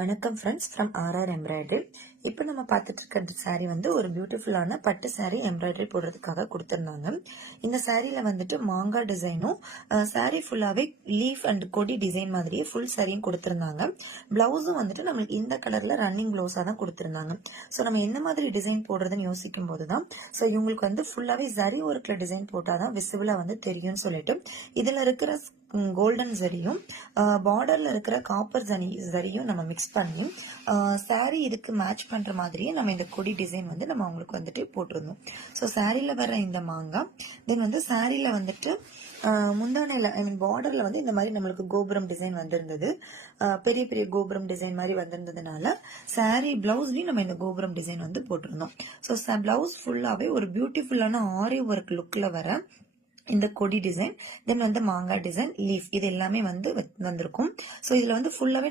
வணக்கம் friends from RR embroidery. இப்போ நம்ம பார்த்துட்டு இருக்கிற சாரீ வந்து ஒரு பியூட்டிஃபுல்லான பட்டு சாரீ எம்ப்ராய்டரி போடுறதுக்காக கொடுத்துருந்தாங்க. இந்த சாரியில் வந்துட்டு மாங்காய் டிசைனும் சாரீ ஃபுல்லாகவே லீஃப் அண்ட் கொடி டிசைன் மாதிரியே ஃபுல் சாரியும் கொடுத்துருந்தாங்க. பிளவுஸும் வந்துட்டு நம்மளுக்கு இந்த கலரில் ரன்னிங் பிளவுஸாக தான் கொடுத்துருந்தாங்க. ஸோ நம்ம என்ன மாதிரி டிசைன் போடுறதுன்னு யோசிக்கும் போது தான் ஸோ இவங்களுக்கு வந்து ஃபுல்லாகவே ஜரி ஒர்க்கில் டிசைன் போட்டால் தான் விசிபிளாக வந்து தெரியும்னு சொல்லிட்டு இதில் இருக்கிற கோல்டன் ஜரியும் பார்டர்ல இருக்கிற காப்பர் ஜரியும் நம்ம மிக்ஸ் பண்ணி சாரீ இதுக்கு மேட்ச் பண்ற மாதிரியே நம்ம இந்த கொடி டிசைன் வந்து நம்ம அவங்களுக்கு வந்துட்டு போட்டிருந்தோம். ஸோ சாரீல வர இந்த மாங்காய் தென் வந்து சாரீல வந்துட்டு முந்தானையில ஐ மீன் பார்டர்ல வந்து இந்த மாதிரி நம்மளுக்கு கோபுரம் டிசைன் வந்திருந்தது. பெரிய பெரிய கோபுரம் டிசைன் மாதிரி வந்திருந்ததுனால சாரீ பிளவுஸ்லயும் நம்ம இந்த கோபுரம் டிசைன் வந்து போட்டிருந்தோம். ஸோ பிளவுஸ் ஃபுல்லாவே ஒரு பியூட்டிஃபுல்லான ஆரி ஒர்க் லுக்ல வர இந்த கொடி டிசைன் தென் வந்து மாங்காய் டிசைன் லீஃப் இது எல்லாமே வந்து வந்திருக்கும். ஸோ இதுல வந்து ஃபுல்லாவே